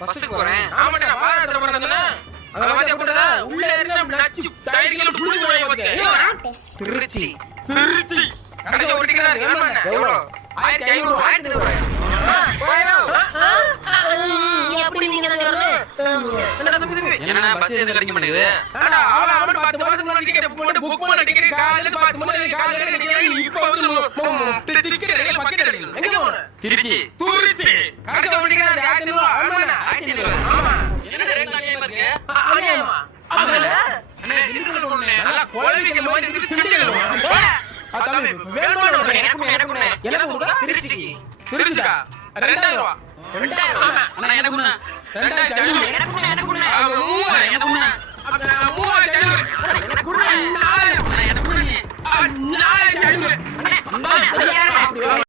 பஸ்ஸுக்கு போறேன். ஆமாடா பாதத்துல போறேன்னா அங்க வாத்தியா போடுறா உள்ள இருந்தா நச்சி டயர்ல புடிச்சு போய் பாத்தியா திருச்சி. திருச்சி கடைசி ஓட்டிக்கிறாரு வேணுமா எவ்வளோ? 1500 1500. எப்படி நீங்க என்ன பஸ் எது கிடைக்க மாட்டேங்குது? அடா அவன் 10 மாசத்துக்கு முன்னாடி டிக்கெட் போட்டு புக் பண்ண டிக்கெட் காலையில 10 மணிக்கு காலையில நீ இப்ப வந்து டிக்கெட் ரெடில பக்கெட் எடுக்கணும் எங்க போற திருச்சி. திருச்சி கடைசி ஓட்டிக்கிறாரு 1500 ஆமாடா 1500. ஆமா என்ன ரேட் அநியாயமா இருக்கு? ஆமா ஆமாடா அண்ணே திண்டுக்கல் போறேன். நல்லா குழவிகள் மாதிரி இருக்கு திண்டுக்கல் போடா அதாமே வேணுமா எனக்குண்ணே. எனக்கு கொடுங்க திருச்சிக்கு. திருச்சிக்கா 2000 ரூபாய் 2000. அண்ணா எனக்குண்ணே. 2500 எனக்குண்ணே. 3000 எனக்குண்ணே. 3500 எனக்குண்ணே. நாலாயிரம். எனக்குண்ணே. 4500 அண்ணே, 50.